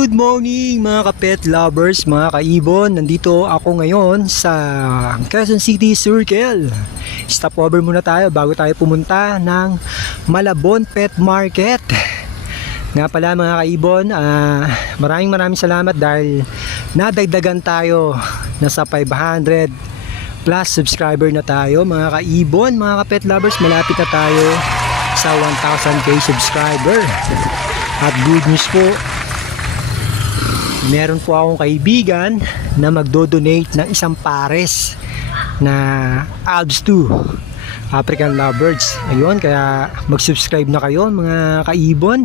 Good morning mga ka-pet lovers, mga kaibon. Nandito ako ngayon sa Quezon City Circle. Stopover muna tayo bago tayo pumunta ng Malabon Pet Market. Nga pala mga kaibon, maraming salamat dahil nadagdagan tayo. Nasa 500 plus subscriber na tayo mga kaibon, mga ka-pet lovers. Malapit na tayo sa 1,000k subscriber. At good news po, meron po akong kaibigan na magdo-donate ng isang pares na Alps 2 African Lovebirds. Ayun, kaya mag-subscribe na kayo mga kaibon.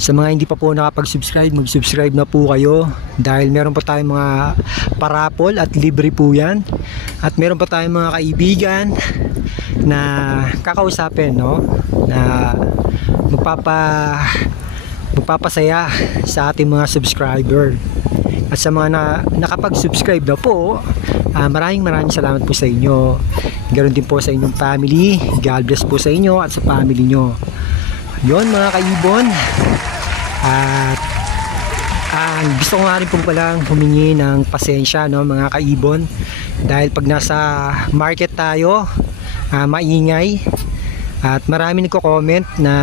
Sa mga hindi pa po nakapag-subscribe, mag-subscribe na po kayo dahil meron pa tayong mga parapol at libre po yan. At meron pa tayong mga kaibigan na kakausapin, no? Na magpapasaya sa ating mga subscriber. At sa mga nakapag-subscribe na po, maraming salamat po sa inyo. Ganoon din po sa inyong family. God bless po sa inyo at sa family nyo. Yun mga kaibon. At gusto ko nga rin po palang humingi ng pasensya, no, mga kaibon, dahil pag nasa market tayo, maingay. At marami nagko-comment na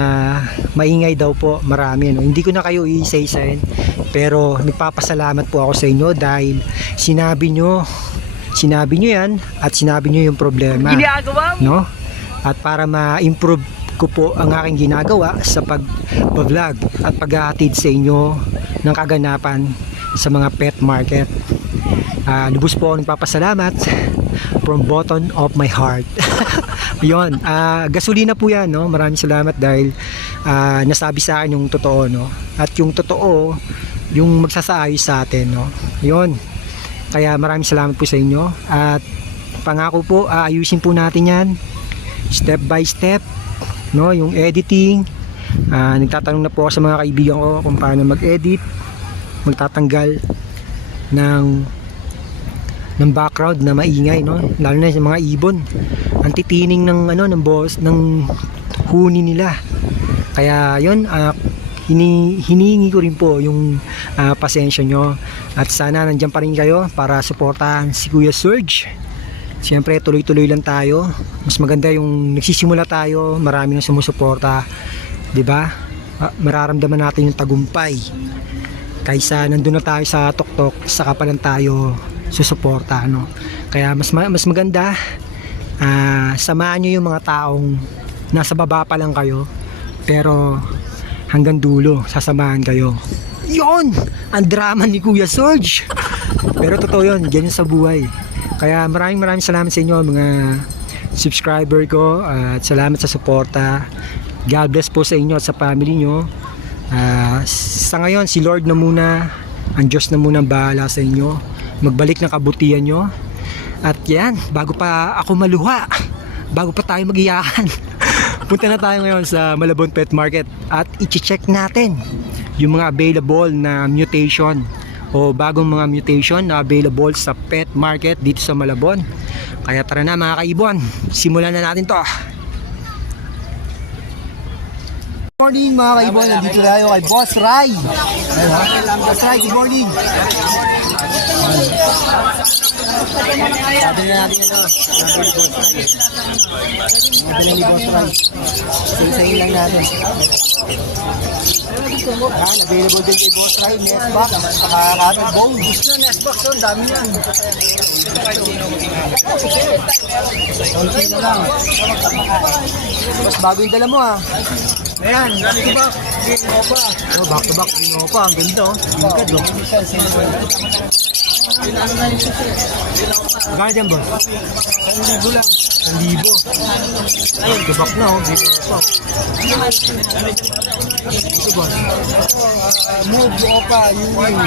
maingay daw po, marami, no? Hindi ko na kayo i-say-sign, pero nagpapasalamat po ako sa inyo dahil sinabi nyo yan at sinabi nyo yung problema, no? At para ma-improve ko po ang aking ginagawa sa pag-vlog at paghahatid sa inyo ng kaganapan sa mga pet market. Lubos po ako nagpapasalamat from bottom of my heart. Yun, gasolina po yan, no? Maraming salamat dahil nasabi sa akin yung totoo, no? At yung totoo, yung magsasaayos sa atin, no? Yun, kaya maraming salamat po sa inyo. At pangako po, ayusin po natin yan step by step, no? Yung editing, nagtatanong na po ako sa mga kaibigan ko kung paano mag-edit, magtatanggal ng background na maingay, no? Lalo na sa mga ibon, ang titining ng ng boss ng huni nila. Kaya yun, hinihingi ko rin po yung pasensya nyo at sana nandiyan pa rin kayo para suportahan si Kuya Serge. Siyempre tuloy-tuloy lang tayo. Mas maganda yung nagsisimula tayo, marami nang sumusuporta, 'di ba? Mararamdaman natin yung tagumpay kaysa nandun na tayo sa tuktok saka pa lang tayo susuporta, no? Kaya mas maganda, samahan nyo yung mga taong nasa baba pa lang kayo pero hanggang dulo sasamahan kayo. Yon, ang drama ni Kuya Serge. Pero totoo yun, ganyan sa buhay. Kaya maraming salamat sa inyo mga subscriber ko, at salamat sa suporta. God bless po sa inyo at sa family nyo. Sa ngayon si Lord na muna, ang Diyos na muna ang bahala sa inyo. Magbalik ng kabutihan nyo. At yan, bago pa ako maluha, bago pa tayo mag-iyakan, punta na tayo ngayon sa Malabon Pet Market at i-check natin yung mga available na mutation o bagong mga mutation na available sa pet market dito sa Malabon. Kaya tara na mga kaibon, simulan na natin to. Good morning mga kaibon, nandito tayo kay Boss Rai. Boss Rai, good morning. Sabi na natin madala ni Boss Rai. Sayin lang natin. Available din kay Boss Rai, Nestbox, saka bone. Gusto na Nestbox yun, dami yan. Konti na lang. Mas bago yung dala mo, ha. Ayan, back to back, Ginopa. Oh, back to back, Ginopa. Ang ganda, oh. Tingkad, oh. Magkano dyan, boss? 1,000 lang. 1,000. Ayun, tubak na, oh. Ginopa. Ito, boss. Move Opa, U-Wing.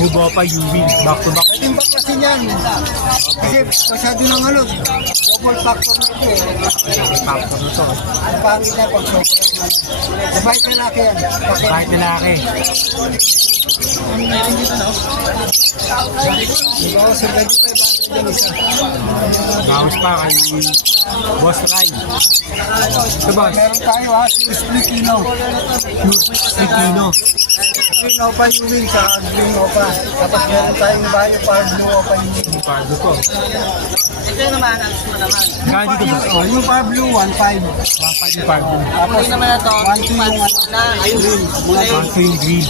Move Opa, U-Wing. Back to back. Ito yung back kasi niyan. Kasi masyado ng halog. Double factor na ito eh. Factor na to. Ang pangit na pag sobrang Babae lalaki yan. Okay. Kahit lalaki. Diba, so 25 yung isa. Bawas pa kay Boss Rai. Ito boss, Meron tayo ha, split Filipino. Filipino. Green Opa yung wing sa Green Opa. Tapos meron tayong bayo para Blue Opa yung wing. Pardo ko. Ito naman, alis mo naman. Kaya dito boss, Oh, yung para Blue, 1.5. 1.5 yung Pardo. Tapos, Kunin naman na to. 1.2 yung ano. Na, ayun. Pardo yung green.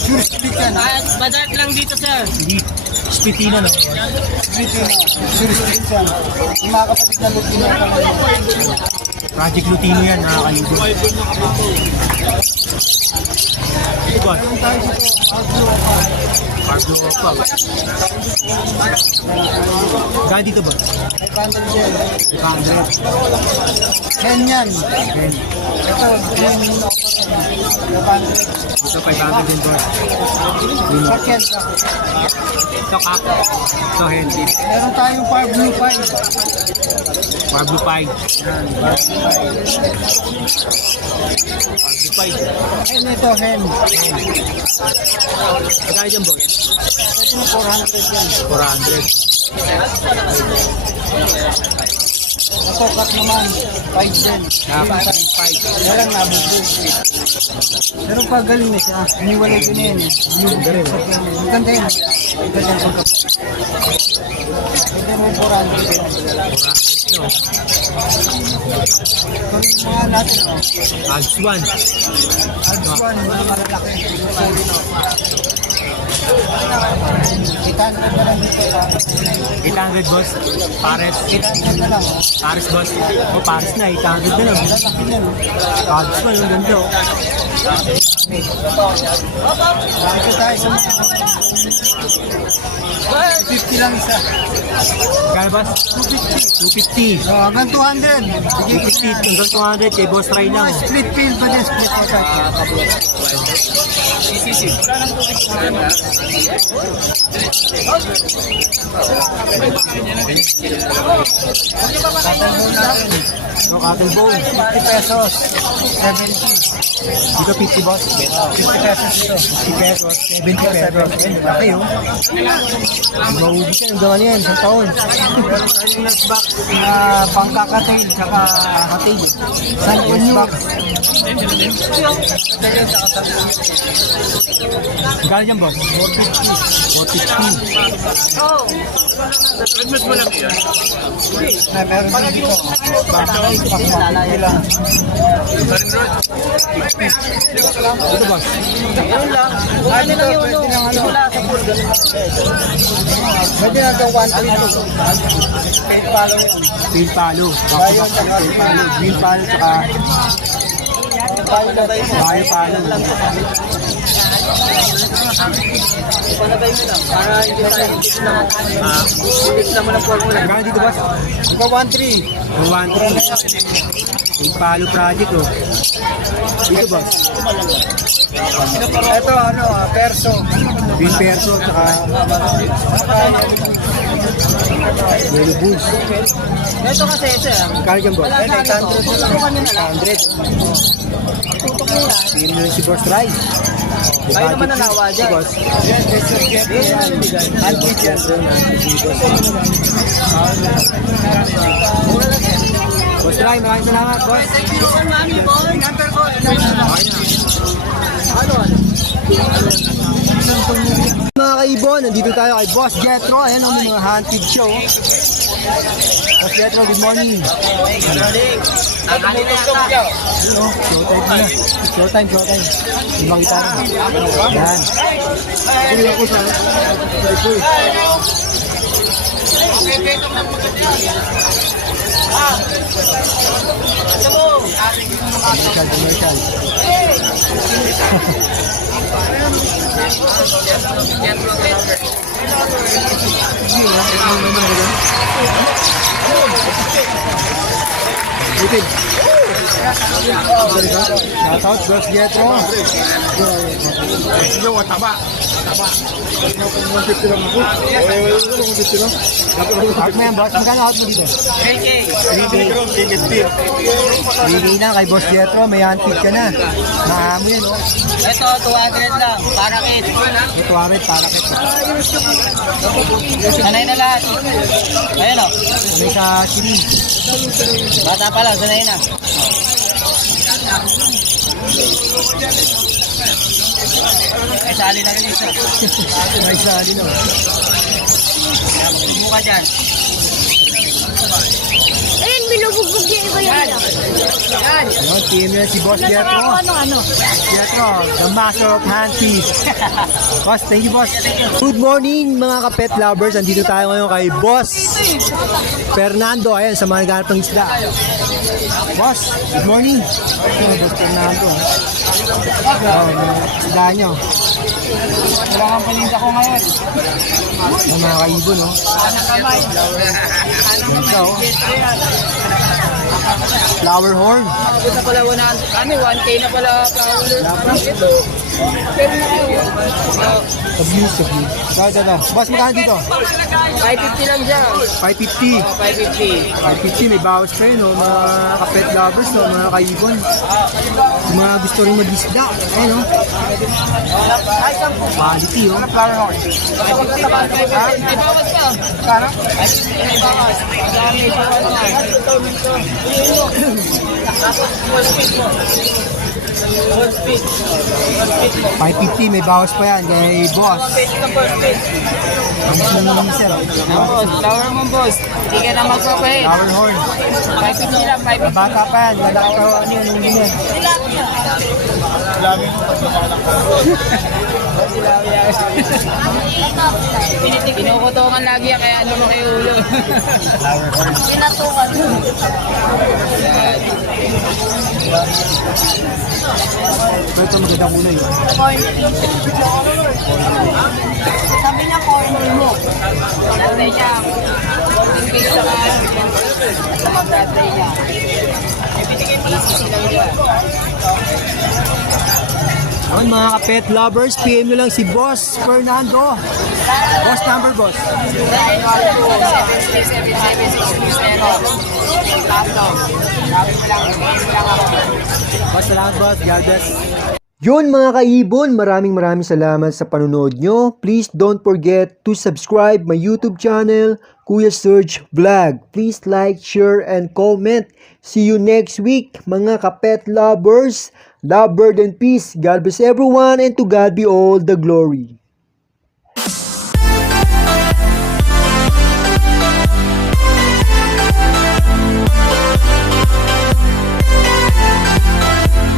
Sure split yan. Badart lang dito, sir. Hindi, Filipino na. Split yun. Sure split yan. Yung mga kapatid na Lutino pa Project Lutino yan, nakakaligo. Ito boss, Meron tayo dito, Blue Opa. Pardo pa. Kaya dito boss, 500 yan. 500. Hen yan. Then, Ito, Hen Opa. 500. dito 500 din boss. Sakyan. Ito kak. Ito hindi. Meron tayong para Blue 5. Pardo 5. Yan, para Blue 5. Pardo 5. Hen ito, hen. Kaya dyan boss, Ito na 400 yan. 400. Ito, cut naman. 5 din. Dapat 5. Kaya lang nabugod. Pero pag galing na siya, iniwalay ko na yan eh. Yung Galing. maganda yun. Maganda yung pagkakot. Ito mo 400 yan. No. Ito yung mga natin, oh. Ads 1. Ads 1, mga malalaki. Itan ka na lang dito. 800 boss. Pares. Itan na lang, oh. Pares boss. O Pares na, 800 na lang. Lalaki yan, oh. Ads 1, ang ganda. Oh. Ito tayo sa mga 50 lang isa. Kaya boss? 250. 250. So, hanggang 200. Sige, 250 hanggang 200 kay Boss Ray lang. split field pa din, split pa tayo. No, cattle bone. 50 pesos. 70. Dito 50 boss. 50 pesos ito. 50 pesos. 70 pesos. Ayun, diba kayo? Mahuli ka. Ang gawa niyan. Isang taon. Meron tayong nutback na pangkakatail tsaka katail. San Nutback. Gano'n yan boss? 450. Oh. Na meron din dito. Pangkakatail lang. Ito boss. Yun lang. Kung ano lang yung wala sa pool. Pwede na itong 1-3 kahit palo yun. Tail palo. Bayo tsaka Tail palo. Green palo tsaka bayo na tayo. bayo palo. Palagay mo lang. Para hindi tayo hindi na mo ng formula. Gano'n dito boss? Ito 1-3. 1-3. Tail palo project oh. Dito boss. Ito ano, perso. Green perso tsaka yellow bulls. Ito kasi, sir. Kaya dyan boss? Wala sa ano to. Tutukan nyo na lang. 100. Tutok nyo yan. Tingin mo si Boss Rai. Kayo naman nanawa dyan. Boss. Yan, desert get Yun yung nabibigay. Algid yan. Boss Rai, maraming salamat, boss. Tutukan mami, boy. Ano? Mga kaibon, nandito tayo kay Boss Jetro. Ayan ang mga hunted show. Boss Jetro, good morning. Nakali na yata. Showtime na. Showtime. Hindi makita rin. Yan. Tuloy ako sa commercial. Utid. Shoutout, Boss Jetro. Sino, taba. Out mo yan, boss. Magkano out mo dito? 3K. 3K na kay Boss Jetro. May handpick ka na. Mahamo yan, oh. Ito, 200 lang. Para kit. Ito, Amet, para kita. Sanay na lahat. Ayun o. May sa Chili. Bata pa lang, sanay na. Ay, sali na rin isa. May sa Lino. Mukha dyan. Ayun, binubugbog niya iba yan. Yan. Yun, team yan si Boss Jetro. Ano? Jetro, the master of handpiece. Boss, thank you, boss. Good morning, mga kapet lovers. Andito tayo ngayon kay Boss Fernando. Ayan, sa mga naghanap ng isda. Boss, good morning. Boss Fernando. Isda nyo. Wala kang palinda ko ngayon. Yung mga kaibon, no? Anang kamay. Ganda, oh. Flower horn. Abot na pala 1K na pala flower. Ito. Pero na kayo. Abuse. Dada. Boss, magkano dito? 550 lang siya. 550. 550. 550, may bawas pa yun, no? Mga kapet lovers, no? Mga kaibon. Yung mga gusto rin mag-isda. Ayun, no? Quality, oh. Ay, bawas pa. Para? Ay, bawas. Madami pa. 550, may bawas pa yan kay boss. Ang gusto naman ni sir. Boss, flower mo boss. Hindi ka na magpapahit. Flower horn. 550 lang, 550. Bata pa yan, malaki pa ano yun, yung ganyan. Pinukutungan lagi yan, kaya lumaki ulo. Pinatukan. Ito magandang kulay. Sabi niya corner mo. Tatay niya. Konting base sa tatay niya. Ay, binigay pala sa silang niya. Ayun, mga kapet lovers, PM nyo lang si Boss Fernando. Boss number, boss. 912-737-6627. Boss, salamat boss. God bless. Yun mga kaibon, maraming salamat sa panonood nyo. Please don't forget to subscribe my YouTube channel, Kuya Serge Vlog. Please like, share, and comment. See you next week, mga kapet lovers. Love, bird, and peace. God bless everyone, and to God be all the glory.